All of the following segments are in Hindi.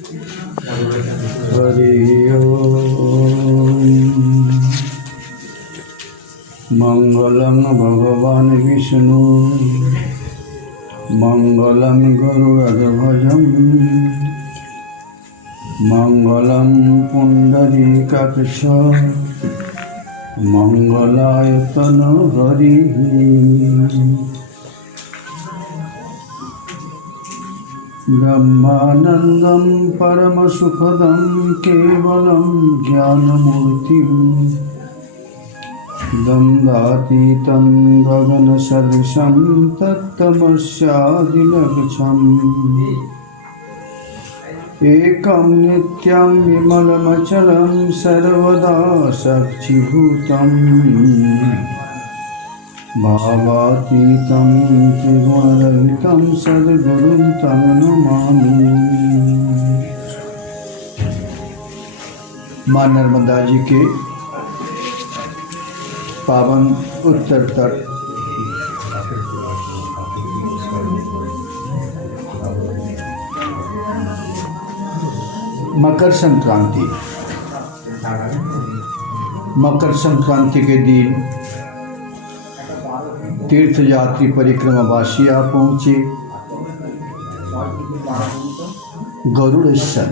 हरि ओम। मंगलं भगवान् विष्णु मंगलं गरुडध्वजं मंगलं पुण्डरीकाक्ष मंगलाय तनहरिः। ब्रह्मानन्दं परमसुखदं केवलं ज्ञानमूर्तिं द्वन्द्वातीतं गगनसदृशं तत्तमस्यादिलक्ष्यम् एकं नित्यं विमलमचलं सर्वदा साक्षिभूतं भावातीतं त्रिगुणरहितं सद्गुरुं तं नमामि। माँ नर्मदा जी के पावन उत्तर तट मकर संक्रांति। मकर संक्रांति के दिन तीर्थयात्री परिक्रमावासी आ पहुँचे गरुड़ेश्वर।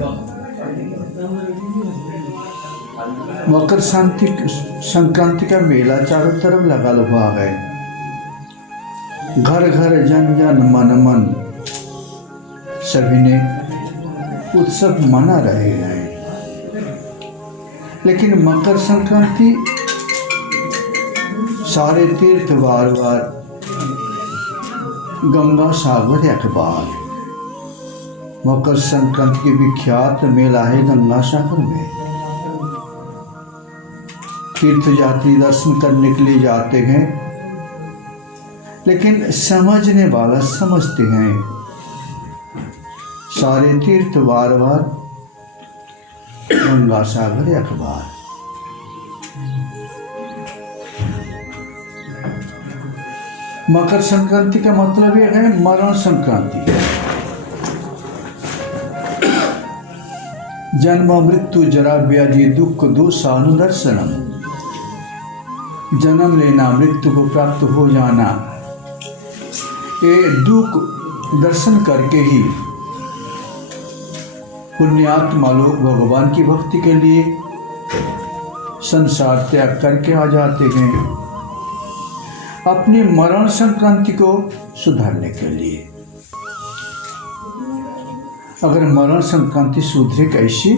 मकर संक्रांति का मेला चारों तरफ लगा हुआ है। घर घर जन जन मन मन सभी ने उत्सव मना रहे हैं। लेकिन मकर संक्रांति सारे तीर्थ बार बार गंगा सागर एक बार। मकर संक्रांति के विख्यात मेला है गंगा सागर में। तीर्थयात्री दर्शन करने के लिए जाते हैं, लेकिन समझने वाला समझते हैं सारे तीर्थ बार बार गंगा सागर एक बार। मकर संक्रांति का मतलब यह है मरण संक्रांति। जन्म मृत्यु जरा व्याधि दुख दोषानुदर्शनम। जन्म लेना, मृत्यु को प्राप्त हो जाना, ये दुख दर्शन करके ही पुण्यात्मा लोग भगवान की भक्ति के लिए संसार त्याग करके आ जाते हैं अपनी मरण संक्रांति को सुधारने के लिए। अगर मरण संक्रांति सुधरे कैसे?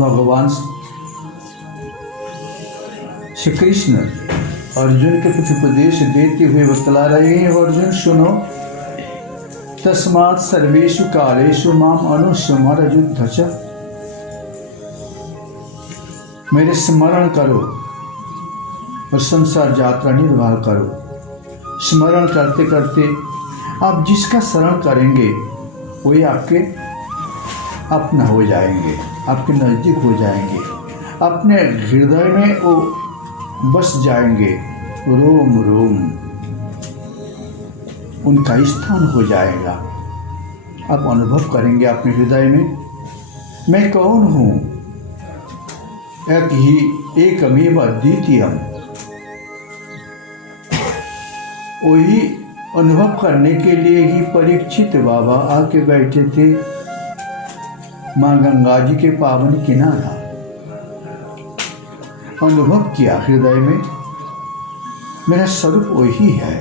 भगवान श्री कृष्ण अर्जुन के प्रति उपदेश देते हुए बतला रहे हैं। अर्जुन सुनो, तस्मात् सर्वेषु कालेषु माम अनुस्मर युद्ध च। मेरे स्मरण करो और संसार यात्रा निर्वाह करो। स्मरण करते करते आप जिसका शरण करेंगे वही आपके अपना हो जाएंगे, आपके नज़दीक हो जाएंगे, अपने हृदय में वो बस जाएंगे, रोम रोम उनका स्थान हो जाएगा। आप अनुभव करेंगे अपने हृदय में, मैं कौन हूँ, एकमेव द्वितीयम। वही अनुभव करने के लिए ही परीक्षित बाबा आके बैठे थे माँ गंगा जी के पावन किनारा। अनुभव किया हृदय में, मेरा स्वरूप वही है।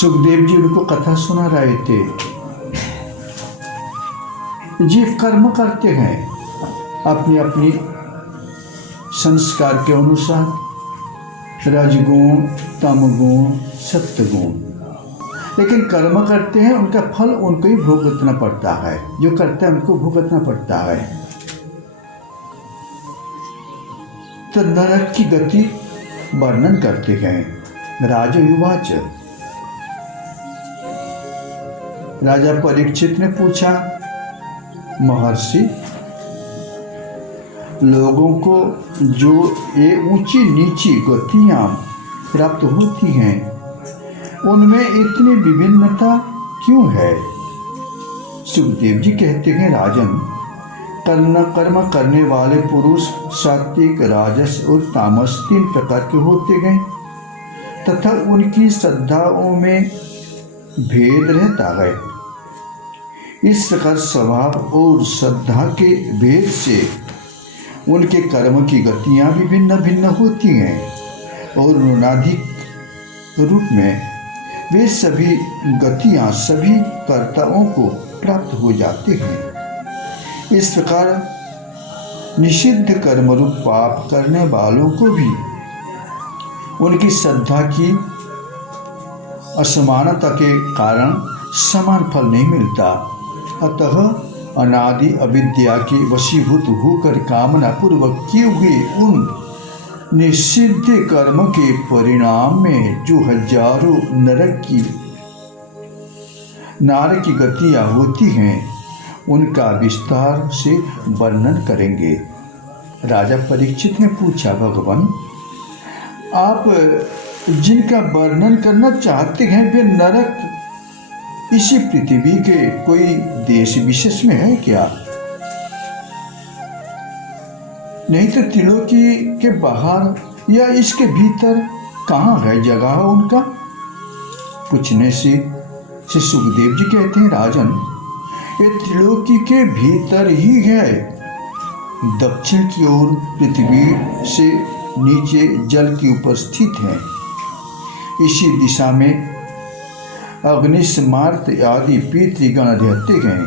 सुखदेव जी उनको कथा सुना रहे थे। जीव कर्म करते हैं अपनी अपनी संस्कार के अनुसार, रजगुण, तमगुण, सत्वगुण। लेकिन कर्म करते हैं, उनका फल उनको ही भुगतना पड़ता है। जो करते हैं उनको भुगतना पड़ता है। तो नरक की गति वर्णन करते हैं। राजयुवाच, राजा परीक्षित ने पूछा, महर्षि, लोगों को जो ये ऊंची नीची गतियाँ प्राप्त होती हैं, उनमें इतनी विभिन्नता क्यों है? सुखदेव जी कहते हैं, राजन, कर्म करने वाले पुरुष सात्विक, राजस और तामस 3 प्रकार के होते हैं तथा उनकी श्रद्धाओं में भेद रहता है। इस प्रकार स्वभाव और श्रद्धा के भेद से उनके कर्म की गतियाँ भी भिन्न भिन्न होती हैं और नुनाधिक रूप में वे सभी गतियाँ सभी कर्ताओं को प्राप्त हो जाते हैं। इस प्रकार निषिद्ध कर्म रूप पाप करने वालों को भी उनकी श्रद्धा की असमानता के कारण समान फल नहीं मिलता। अतः अनादि अविद्या के वशीभूत होकर कामना पूर्वक किए हुए उन निषिद्ध कर्म के परिणाम में जो हजारों नरक की गतियाँ होती हैं, उनका विस्तार से वर्णन करेंगे। राजा परीक्षित ने पूछा, भगवान, आप जिनका वर्णन करना चाहते हैं वे नरक इसी पृथ्वी के कोई देश विशेष में है क्या? नहीं तो त्रिलोकी के बाहर या इसके भीतर कहाँ है जगह उनका? पूछने से सुखदेव जी कहते हैं, राजन, ये त्रिलोकी के भीतर ही है। दक्षिण की ओर पृथ्वी से नीचे जल के ऊपर स्थित है। इसी दिशा में अग्निस्मार्त आदि पितृगण रहते हैं।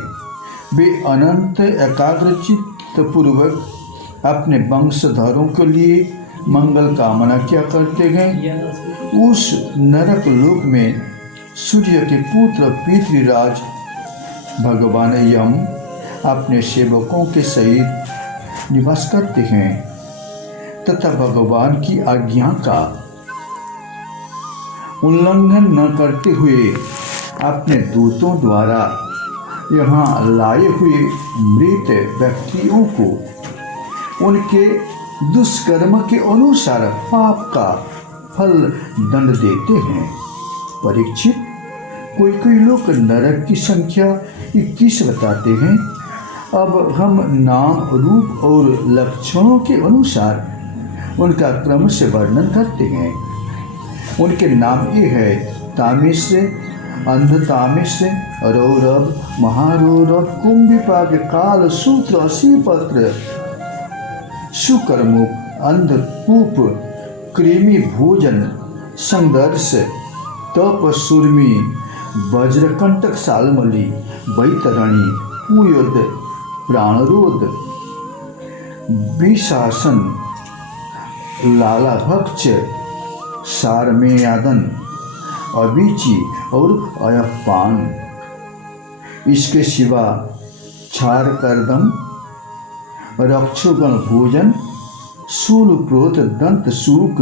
वे अनंत एकाग्रचित्त पूर्वक अपने वंशधरों के लिए मंगल कामना क्या करते हैं। उस नरक लोक में सूर्य के पुत्र पितृराज भगवान यम अपने सेवकों के सहित निवास करते हैं तथा भगवान की आज्ञा का उल्लंघन न करते हुए अपने दूतों द्वारा यहाँ लाए हुए मृत व्यक्तियों को उनके दुष्कर्म के अनुसार पाप का फल दंड देते हैं। परीक्षित, कोई लोग नरक की संख्या 21 बताते हैं। अब हम नाम, रूप और लक्षणों के अनुसार उनका क्रम से वर्णन करते हैं। उनके नाम ये है: तामिश्र, अंधतामिश्र, रौरव, महारौरव, कुंभिपाक, काल सूत्र, असीपत्र, सुकर्मुक, अंधकूप, कृमि भोजन, संघर्ष, तप, सुरमी, वज्रकंटक, सालमली, बैतरणी, पुयोद, प्राणरोध, विशासन, लालाभक्ष, सारमेयादन, अभिची और अयपान। इसके सिवा क्षारकर्दम, रक्षोगण भोजन, शूलप्रोत, दंत सूक,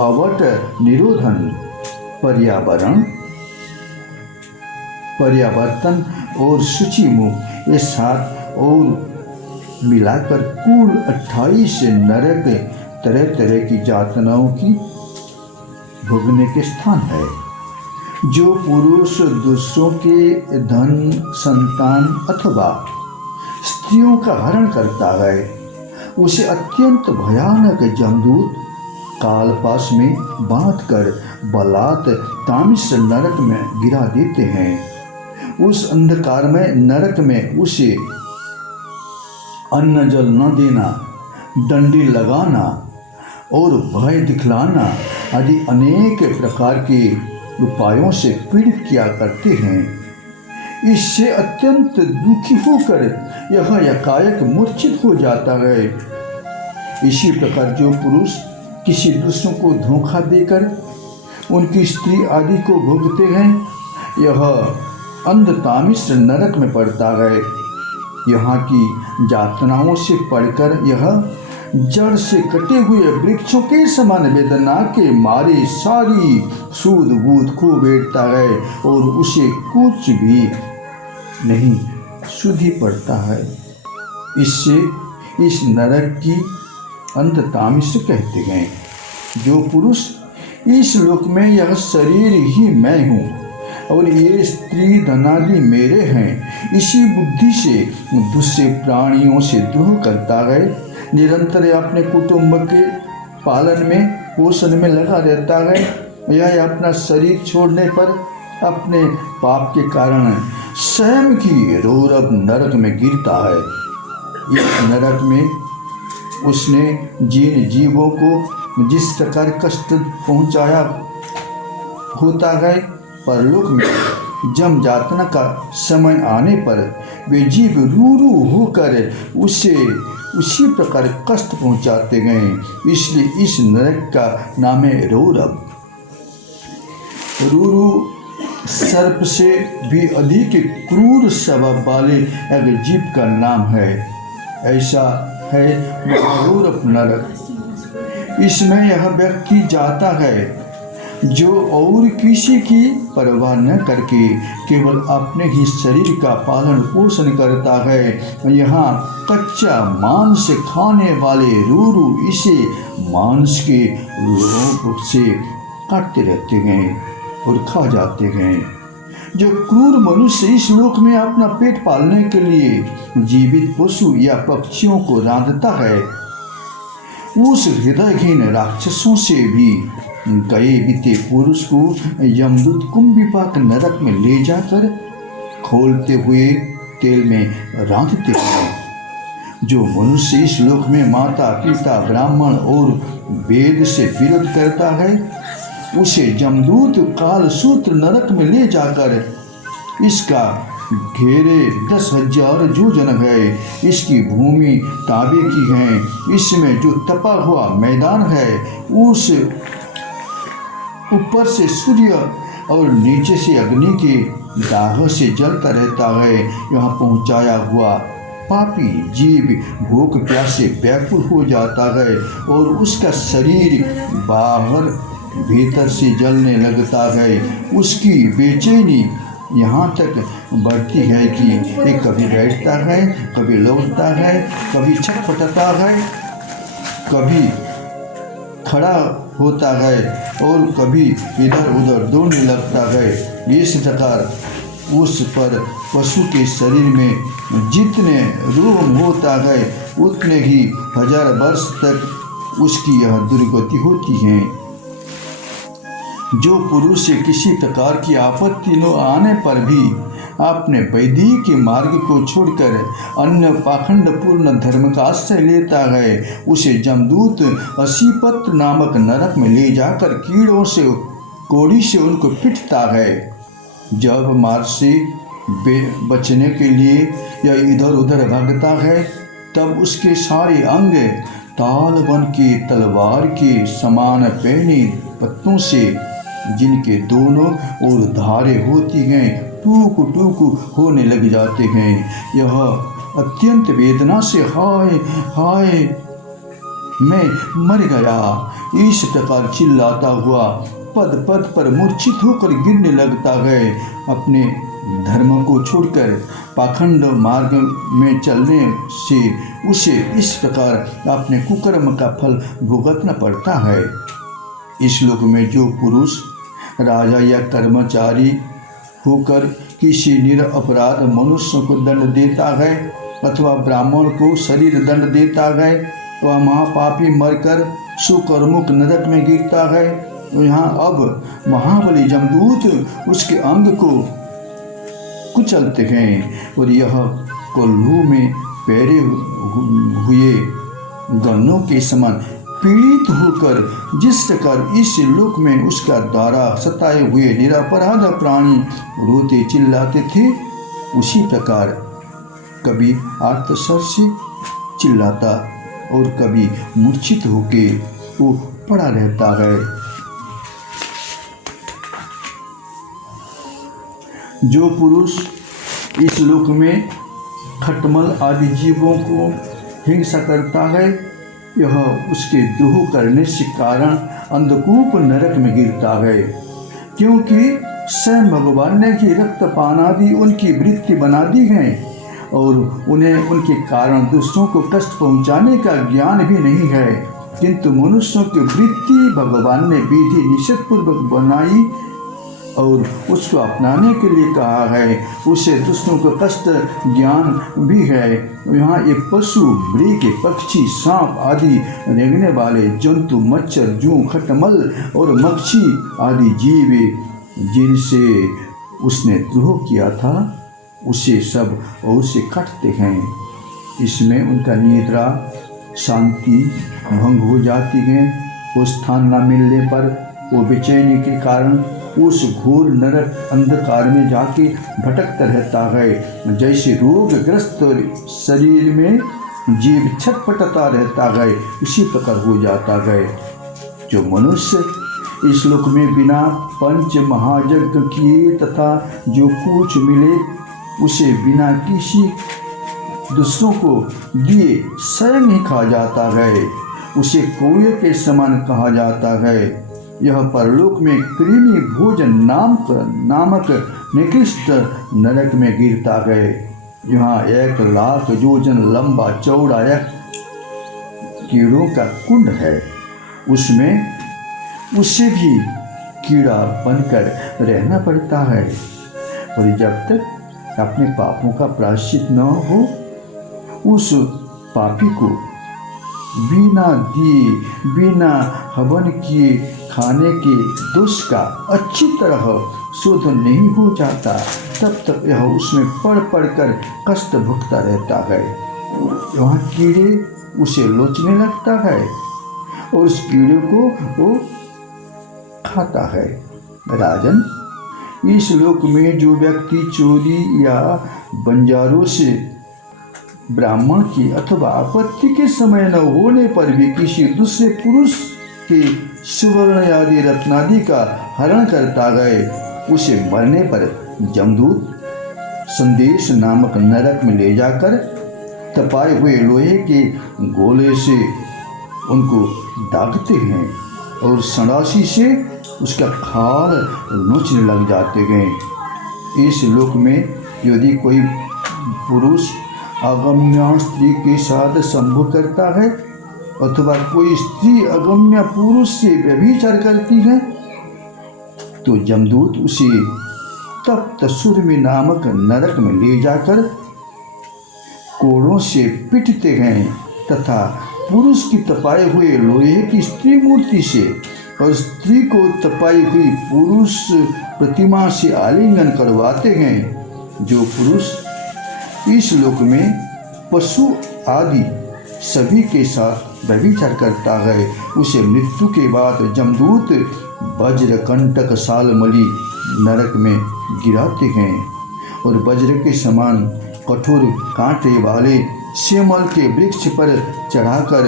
अवट निरोधन, पर्यावर्तन और शुचिमुख, ये 7 और मिलाकर कुल 28 नरक तरह तरह की यातनाओं की भोगने के स्थान है। जो पुरुष दूसरों के धन, संतान अथवा स्त्रियों का हरण करता है, उसे अत्यंत भयानक जमदूत कालपाश में बांधकर बलात् तामिश्र नरक में गिरा देते हैं। उस अंधकार में नरक में उसे अन्न जल न देना, डंडी लगाना और भय दिखलाना आदि अनेक प्रकार के उपायों से पीड़ित किया करते हैं। इससे अत्यंत दुखी होकर यह एकाएक मूर्छित हो जाता है। इसी प्रकार जो पुरुष किसी दूसरों को धोखा देकर उनकी स्त्री आदि को भोगते हैं, यह अंधतामिश्र नरक में पड़ता है। यहाँ की यातनाओं से पढ़कर यह जड़ से कटे हुए वृक्षों के समान वेदना के मारे सारी सूद बूद खो बैठता है और उसे कुछ भी नहीं सुधी पड़ता है। इससे इस नरक की अंधतामिश्र कहते हैं। जो पुरुष इस लोक में यह शरीर ही मैं हूँ और ये स्त्री धनादि मेरे हैं। इसी बुद्धि से दूसरे प्राणियों से द्रोह करता है, निरंतर अपने कुटुंब के पालन में पोषण में लगा रहता है। यह अपना शरीर छोड़ने पर अपने पाप के कारण स्वयं की रौरव नरक में गिरता है। इस नरक में उसने जिन जीवों को जिस प्रकार कष्ट पहुंचाया होता है, परलोक में जम यातना का समय आने पर वे जीव रूरू होकर उसे उसी प्रकार कष्ट पहुंचाते गए। इसलिए इस नरक का नाम है रौरव। रूरू सर्प से भी अधिक क्रूर स्वभाव वाले एक जीव का नाम है। ऐसा है रौरव नरक। इसमें यह व्यक्ति जाता है जो और किसी की परवाह न करके केवल अपने ही शरीर का पालन पोषण करता है। यहाँ कच्चा मांस खाने वाले रूरू इसे मांस के रूप से काटते रहते हैं और खा जाते हैं। जो क्रूर मनुष्य इस लोक में अपना पेट पालने के लिए जीवित पशु या पक्षियों को रांधता है, उस हृदयहीन राक्षसों से भी गए बीते पुरुष को यमदूत कुंभिपाक नरक में ले जाकर खोलते हुए तेल में रांधते हैं। जो मनुष्य इस लोक में माता पिता ब्राह्मण और वेद से विरोध करता है, उसे जमदूत काल सूत्र नरक में ले जाकर इसका घेरे 10,000 योजन है। इसकी भूमि तांबे की है। इसमें जो तपा हुआ मैदान है, उस ऊपर से सूर्य और नीचे से अग्नि के दाह से जलता रहता है। यहाँ पहुँचाया हुआ पापी जीव भूख प्यास से व्याकुल हो जाता है और उसका शरीर बाहर भीतर से जलने लगता है। उसकी बेचैनी यहाँ तक बढ़ती है कि ये कभी बैठता है, कभी लौटता है, कभी छटपटाता है, कभी खड़ा होता है और कभी इधर उधर दौड़ने लगता है। इस प्रकार उस पर पशु के शरीर में जितने रोम होता है, उतने ही 1000 वर्ष तक उसकी यह दुर्गति होती है। जो पुरुष से किसी प्रकार की आपत्ति न आने पर भी अपने वैदिक मार्ग को छोड़कर अन्य पाखंडपूर्ण धर्म का आश्रय लेता है, उसे जमदूत असीपत्र नामक नरक में ले जाकर कीड़ों से कोड़ी से उनको पीटता है। जब मार से बचने के लिए या इधर उधर भागता है, तब उसके सारे अंग तालवन के तलवार के समान पैनी पत्तों से, जिनके दोनों ओर धारें होती हैं, टूक टूक होने लग जाते हैं। यह अत्यंत वेदना से हाय हाय मैं मर गया, इस प्रकार चिल्लाता हुआ पद पद पर मूर्छित होकर गिरने लगता है। अपने धर्म को छोड़कर पाखंड मार्ग में चलने से उसे इस प्रकार अपने कुकर्म का फल भुगतना पड़ता है। इस लोक में जो पुरुष राजा या कर्मचारी होकर किसी निरपराध मनुष्य को दंड देता है अथवा ब्राह्मण को शरीर दंड देता है, वह महापापी मरकर सुकर्मुक नरक में गिरता है। यहाँ अब महाबली जमदूत उसके अंग को कुचलते हैं और यह कोल्हू में पैरे हुए गन्नों के समान पीड़ित होकर जिस प्रकार इस लोक में उसका द्वारा सताए हुए निरपराध प्राणी रोते चिल्लाते थे, उसी प्रकार कभी आर्तस्वर से चिल्लाता और कभी मूर्छित होके वो पड़ा रहता है। जो पुरुष इस लोक में खटमल आदि जीवों को हिंसा करता है, यह उसके द्रोह करने से कारण अंधकूप नरक में गिरता है, क्योंकि स्वयं भगवान ने ही रक्तपान आदि उनकी वृत्ति बना दी है और उन्हें उनके कारण दूसरों को कष्ट पहुंचाने का ज्ञान भी नहीं है। किंतु मनुष्यों की वृत्ति भगवान ने विधि निषेध पूर्वक बनाई और उसको अपनाने के लिए कहा है। उसे दूसरों को कष्ट ज्ञान भी है। यहाँ ये पशु, मृग, पक्षी, सांप आदि रेंगने वाले जंतु, मच्छर, जू, खटमल और मक्खी आदि जीव जिनसे उसने द्रोह किया था उसे सब और से काटते हैं। इसमें उनका निद्रा शांति भंग हो जाती है। वो स्थान न मिलने पर वो बेचैनी के कारण उस घोर नरक अंधकार में जाके भटकता रहता है। जैसे रोगग्रस्त शरीर में जीव छटपटाता रहता है, उसी प्रकार हो जाता है। जो मनुष्य इस लोक में बिना पंच महायज्ञ किए तथा जो कुछ मिले उसे बिना किसी दूसरों को दिए स्वयं ही खा जाता है, उसे कौए के समान कहा जाता है। यह परलोक में कृमि भोजन नामक निकृष्ट नरक में गिरता है। यहाँ 1,00,000 योजन लंबा चौड़ा एक कीड़ों का कुंड है। उसमें उसे भी कीड़ा बनकर रहना पड़ता है। और जब तक अपने पापों का प्रायश्चित न हो उस पापी को बिना दिए बिना हवन किए खाने के दोष का अच्छी तरह शोधन नहीं हो जाता, तब तक यह उसमें पड़ कर कष्ट भुगता रहता है। वहाँ कीड़े उसे लोचने लगता है और उस कीड़े को वो खाता है। राजन, इस लोक में जो व्यक्ति चोरी या बंजारों से ब्राह्मण की अथवा आपत्ति के समय न होने पर भी किसी दूसरे पुरुष के सुवर्ण आदि रत्नादि का हरण करता गए, उसे मरने पर जमदूत संदेश नामक नरक में ले जाकर तपाए हुए लोहे के गोले से उनको दागते हैं और संडासी से उसका खाल नोचने लग जाते हैं। इस लोक में यदि कोई पुरुष अगम्य स्त्री के साथ संभोग करता है अथवा कोई स्त्री अगम्य पुरुष से व्यभिचार करती है तो जमदूत उसे तप्त सुरमी नामक नरक में ले जाकर कोड़ों से पीटते हैं तथा पुरुष की तपाए हुए लोहे की स्त्री मूर्ति से और स्त्री को तपाई हुई पुरुष प्रतिमा से आलिंगन करवाते हैं। जो पुरुष इस लोक में पशु आदि सभी के साथ व्यभिचार करता है उसे मृत्यु के बाद जमदूत वज्रकंटक सालमली नरक में गिराते हैं और वज्र के समान कठोर कांटे वाले सेमल के वृक्ष पर चढ़ाकर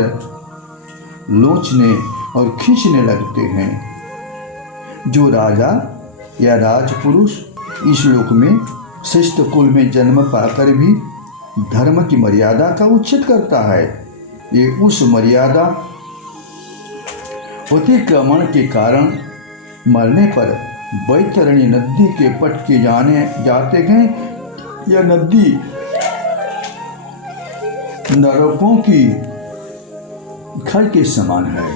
लोचने और खींचने लगते हैं। जो राजा या राजपुरुष इस लोक में श्रेष्ठ कुल में जन्म पाकर भी धर्म की मर्यादा का उच्छेद करता है, ये उस मर्यादा अतिक्रमण के कारण मरने पर बैतरणी नदी के पट के जाते हैं। यह नदी नरकों की खाई के समान है।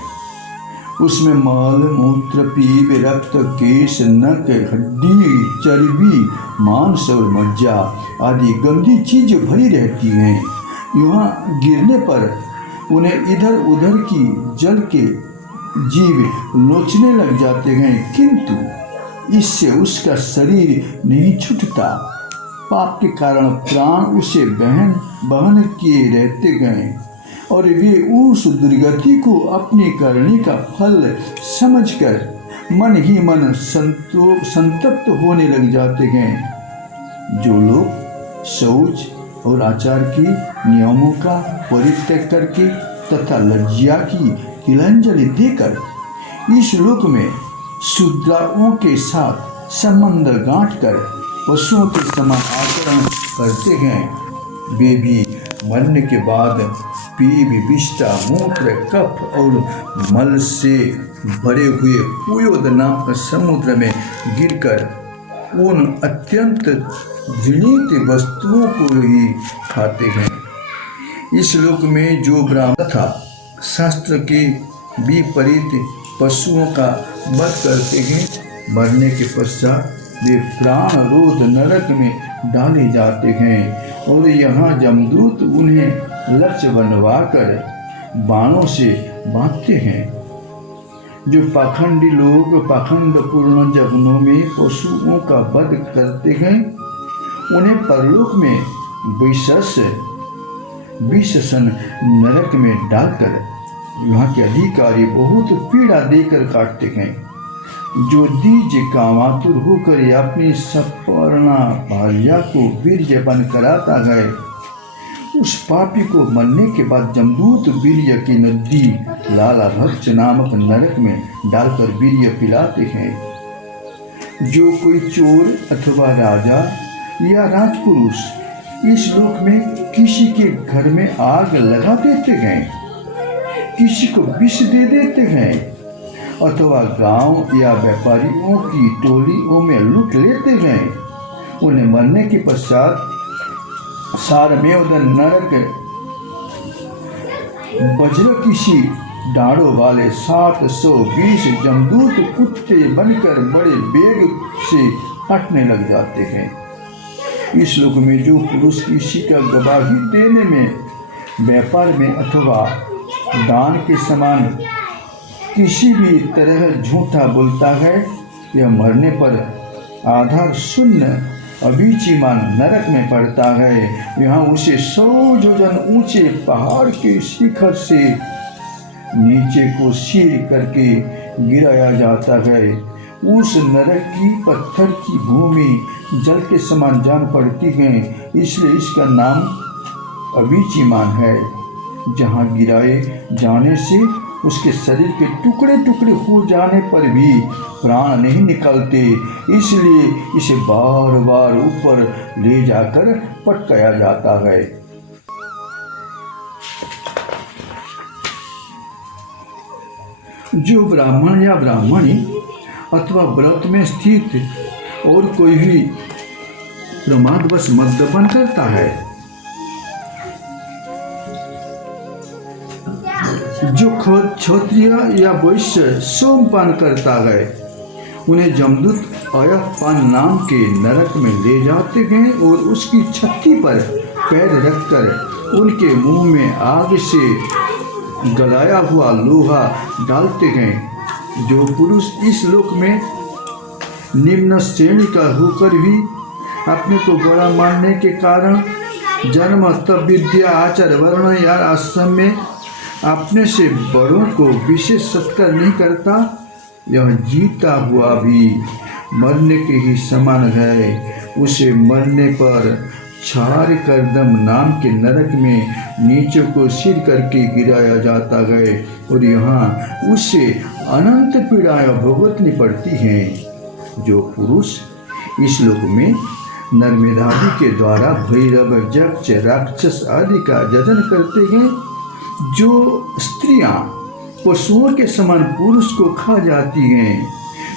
उसमें मल मूत्र पीप रक्त केश नक हड्डी चर्बी मांस और मज्जा आदि गंदी चीज भरी रहती हैं। यहाँ गिरने पर उन्हें इधर उधर की जल के जीव नोचने लग जाते हैं, किंतु इससे उसका शरीर नहीं छूटता। पाप के कारण प्राण उसे बहन किए रहते गए और वे उस दुर्गति को अपनी करनी का फल समझकर मन ही मन संतप्त होने लग जाते हैं। जो लोग शौच और आचार की नियमों का परित्याग करके तथा लज्जा की तिलांजलि देकर इस लोक में शूद्राओं के साथ संबंध गांठकर पशुओं के समान आचरण करते हैं, वे भी मरने के बाद पीप विष्टा मूत्र कफ और मल से भरे हुए पुयोद नामक समुद्र में गिरकर उन अत्यंत घृणित वस्तुओं को ही खाते हैं। इस लोक में जो ब्राह्मण था शास्त्र के विपरीत पशुओं का वध करते हैं मरने के पश्चात वे प्राण रोध नरक में डाले जाते हैं और यहाँ जमदूत उन्हें लक्ष्य बनवाकर बाणों से बांधते हैं। जो पाखंडी लोग पाखंडपूर्ण जगनों में पशुओं का वध करते हैं, उन्हें परलोक में विशेषण नरक में डालकर यहाँ के अधिकारी बहुत पीड़ा देकर काटते हैं। जो द्विज कामातुर होकर अपनी सपर्णा भार्या को वीर्यपान कराता है, उस पापी को मरने के बाद जमदूत वीर्य की नदी लाला भक्ष नामक नरक में डालकर वीर्य पिलाते हैं। जो कोई चोर अथवा राजा या राजपुरुष इस लोक में किसी के घर में आग लगा देते हैं, किसी को विष दे देते हैं अथवा गांव या व्यापारियों की टोलियों में लूट लेते हैं, उन्हें मरने के पश्चात सारमेव नरक वज्र किसी डाड़ों वाले 720 जमदूत कुत्ते बनकर बड़े वेग से हटने लग जाते हैं। इस लोक में जो पुरुष किसी का गवाही देने में, व्यापार में अथवा दान के समान किसी भी तरह झूठा बोलता है, यह मरने पर आधार शून्य अभिचीमान नरक में पड़ता है। यहाँ उसे 100 योजन ऊंचे पहाड़ के शिखर से नीचे को सिर करके गिराया जाता है। उस नरक की पत्थर की भूमि जल के समान जान पड़ती है, इसलिए इसका नाम अभिचीमान है। जहाँ गिराए जाने से उसके शरीर के टुकड़े टुकड़े हो जाने पर भी प्राण नहीं निकलते, इसलिए इसे बार बार ऊपर ले जाकर पटकाया जाता है। जो ब्राह्मण या ब्राह्मणी अथवा व्रत में स्थित और कोई भी प्रमादवश मद्यपान करता है, जो क्षत्रिय या वैश्य सोमपान करता है, उन्हें जमदूत अयपान नाम के नरक में ले जाते हैं और उसकी छत्ती पर पैर रखकर उनके मुंह में आग से गलाया हुआ लोहा डालते हैं। जो पुरुष इस लोक में निम्न श्रेणी का होकर भी अपने को बड़ा मानने के कारण जन्म तप विद्या आचार वर्ण या आश्रम में अपने से बड़ों को विशेष सत्कार नहीं करता, यह जीता हुआ भी मरने के ही समान है। उसे मरने पर छार करदम नाम के नरक में नीचे को सिर करके गिराया जाता है और यहाँ उसे अनंत पीड़ाएं भुगतनी पड़ती हैं। जो पुरुष इस लोक में नरमेधावी के द्वारा भैरव यक्ष राक्षस आदि का जजन करते हैं, जो स्त्रियां पशुओं के समान पुरुष को खा जाती हैं,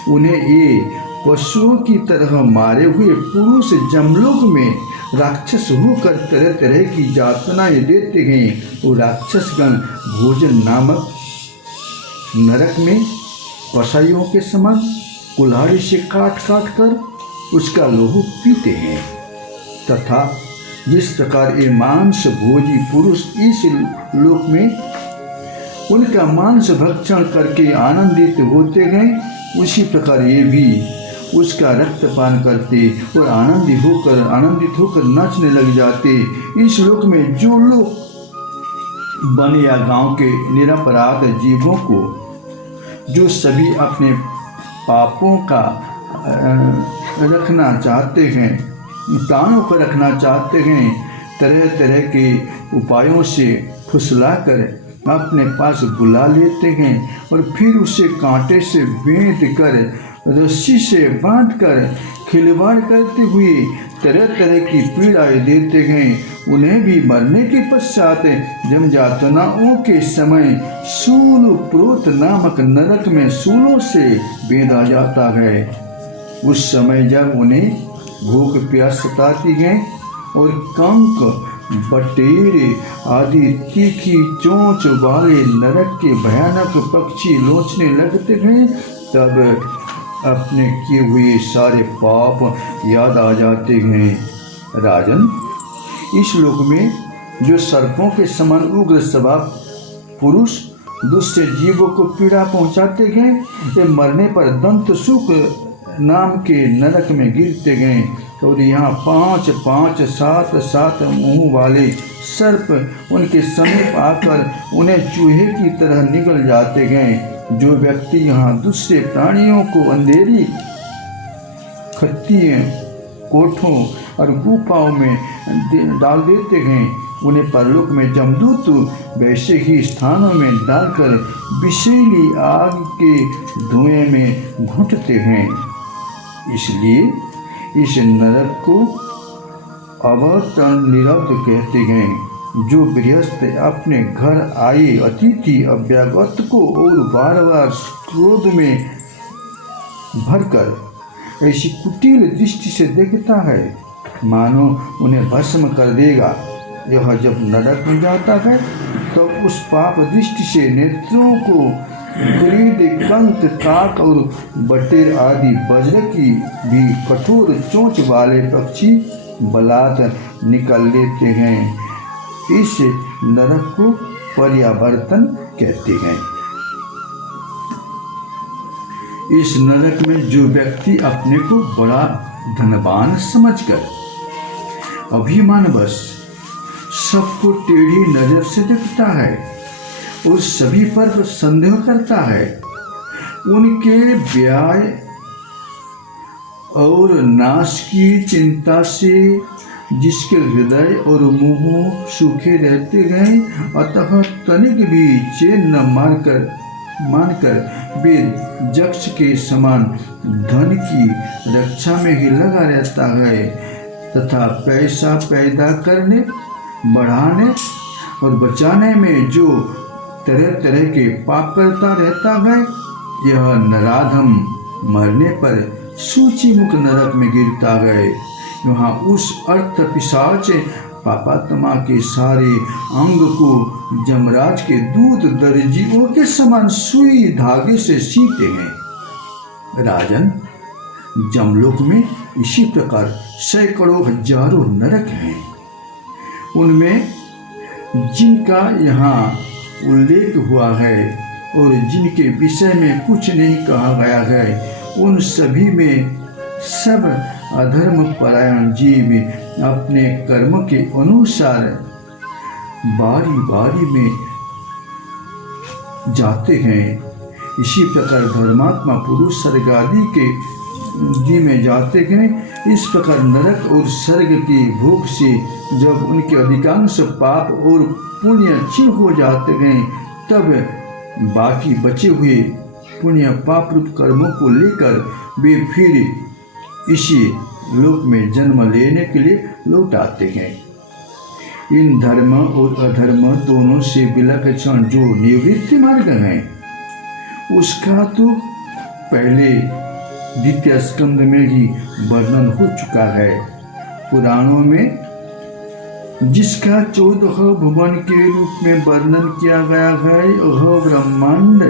उन्हें ये पशुओं की तरह मारे हुए पुरुष जमलोक में राक्षस होकर तरह तरह की यातनाएं देते हैं। वो राक्षसगण भोजन नामक नरक में कसाइयों के समान कुल्हाड़ी से काट काट कर उसका लोहू पीते हैं, तथा जिस प्रकार ये मांस भोजी पुरुष इस लोक में उनका मांस भक्षण करके आनंदित होते हैं, उसी प्रकार ये भी उसका रक्तपान करते और आनंदित होकर नाचने लग जाते। इस लोक में जो लोग वन या गांव के निरपराध जीवों को, जो सभी अपने पापों का रखना चाहते हैं, प्राणों को रखना चाहते हैं, तरह तरह के उपायों से फुसलाकर अपने पास बुला लेते हैं और फिर उसे कांटे से बेंध कर रस्सी से बांधकर खिलवाड़ करते हुए तरह तरह की पीड़ाएं देते हैं। उन्हें भी मरने के पश्चात जमयातनाओं के समय सूल प्रोत नामक नरक में सूलों से बेधा जाता है। उस समय जब उन्हें भूख प्यास सताती है और कंक बटेरे आदि तीखी चोंच वाले नरक के भयानक पक्षी लोचने लगते हैं, तब अपने किए हुए सारे पाप याद आ जाते हैं। राजन, इस लोक में जो सर्पों के समान उग्र स्वभाव पुरुष दूसरे जीवों को पीड़ा पहुंचाते गए, ये मरने पर दंत सुख नाम के नरक में गिरते गए। और यहाँ 5 7 मुंह वाले सर्प उनके समीप आकर उन्हें चूहे की तरह निगल जाते गए। जो व्यक्ति यहाँ दूसरे प्राणियों को अंधेरी खत्तियों, कोठों और गुफाओं में डाल देते गए, उन्हें परलोक में जमदूत वैसे ही स्थानों में डालकर विषैली आग के धुएं में घुटते हैं। इसलिए इस नरक को अवतरण निरब्ध कहते हैं। जो गृहस्थ अपने घर आए अतिथि अभ्यागत को और बार बार क्रोध में भरकर ऐसी कुटिल दृष्टि से देखता है, मानो उन्हें भस्म कर देगा। यह जब नरक में जाता है तो उस पाप दृष्टि से नेत्रों को ग्रीद, कंक, काक और बटेर आदि वज्र की भी कठोर चोंच वाले पक्षी बलात् निकल लेते हैं। इस नरक को पर्यावर्तन कहते हैं। इस नरक में जो व्यक्ति अपने को बड़ा धनवान समझकर अभिमानवश सबको टेढ़ी नजर से देखता है और सभी पर संदेह करता है, उनके व्यय और नाश की चिंता से जिसके हृदय और मुंह सूखे रहते गए, अतः तनिक भी चैन न मानकर वे यक्ष के समान धन की रक्षा में ही लगा रहता है तथा पैसा पैदा करने, बढ़ाने और बचाने में जो तरह तरह के पाप करता रहता है, यह नराधम मरने पर सूचीमुख नरक में गिरता है। यहाँ उस अर्थ पिशाच पापात्मा के सारे अंग को जमराज के दूध दर्जियों के समान सुई धागे से सीते हैं। राजन, जमलोक में इसी प्रकार सैकड़ों हजारों नरक हैं। उनमें जिनका यहाँ उल्लेख हुआ है और जिनके विषय में कुछ नहीं कहा गया है, उन सभी में सब अधर्म परायण जीव अपने कर्म के अनुसार बारी बारी में जाते हैं। इसी प्रकार धर्मात्मा पुरुष स्वर्ग आदि के दी में जाते गए। इस प्रकार नरक और स्वर्ग की भूख से जब उनके अधिकांश पाप और पुण्य क्षीण हो जाते गए, तब बाकी बचे हुए पुण्य पाप रूप कर्मों को लेकर वे फिर इसी लोक में जन्म लेने के लिए लौट आते हैं। इन धर्म और अधर्म दोनों से विलक्षण जो निवृत्ति मार्ग है, उसका तो पहले द्वितीय स्कंद में ही वर्णन हो चुका है। पुराणों में जिसका 14 भुवन के रूप में वर्णन किया गया है, वह ब्रह्मांड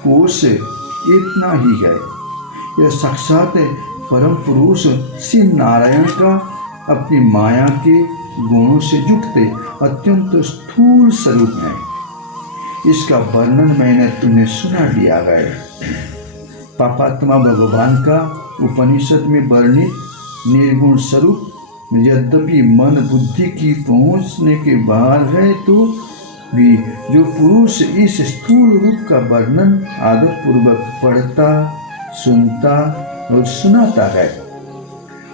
कोश इतना ही है। यह साक्षात परम पुरुष श्री नारायण का अपनी माया के गुणों से युक्त अत्यंत स्थूल स्वरूप है। इसका वर्णन मैंने तुम्हें सुना दिया है। पापात्मा भगवान का उपनिषद में वर्णित निर्गुण स्वरूप यद्यपि मन बुद्धि की पहुँचने के बाहर है, तो भी जो पुरुष इस स्थूल रूप का वर्णन आदत पूर्वक पढ़ता, सुनता और सुनाता है,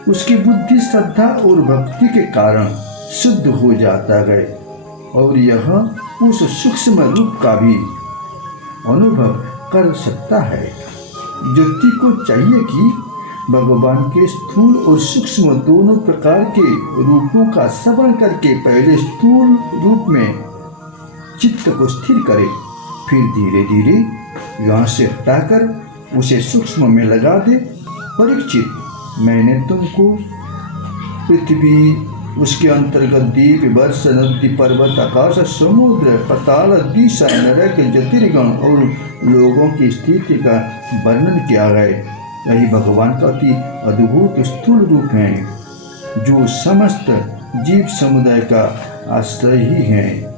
उसकी बुद्धि श्रद्धा और भक्ति के कारण शुद्ध हो जाता है और यह उस सूक्ष्म रूप का भी अनुभव कर सकता है। व्यक्ति को चाहिए कि भगवान के स्थूल और सूक्ष्म दोनों प्रकार के रूपों का श्रवण करके पहले स्थूल रूप में चित्त को स्थिर करे, फिर धीरे धीरे यहाँ से हटाकर उसे सूक्ष्म में लगा दे। परीक्षित, मैंने तुमको पृथ्वी, उसके अंतर्गत दीप, वर्ष, नदी, पर्वत, आकाश, समुद्र, पाताल, दिशा, नरक, ज्योतिर्गण और लोगों की स्थिति का वर्णन किया है। यही भगवान का अति अद्भुत स्थूल रूप है जो समस्त जीव समुदाय का आश्रय ही है।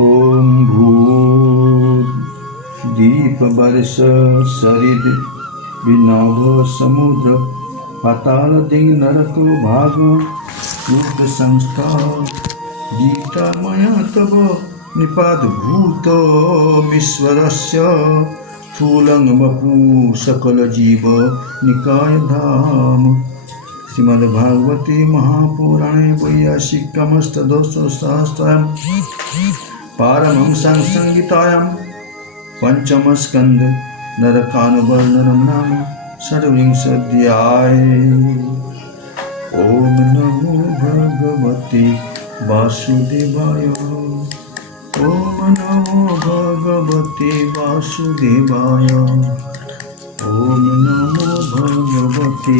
ओम भूत दीप वर्ष सरिद विनभ समुद्र पाताल दिंग नरक भाग रुद्र संस्था गीता मया तब निपात भूत ईश्वरस्य स्थूलं वपु सकल जीव निकाय धाम। श्रीमद्भागवते महापुराणे वैयासिकमष्टदशसहस्रायां पारमहंस्यां संहितायां पंचमस्कन्ध नरकानुवर्णनं नाम षड्विंशोऽध्याय। ओम नमो भगवते वासुदेवाय। ओम नमो भगवते वासुदेवाय। ओम नमो भगवते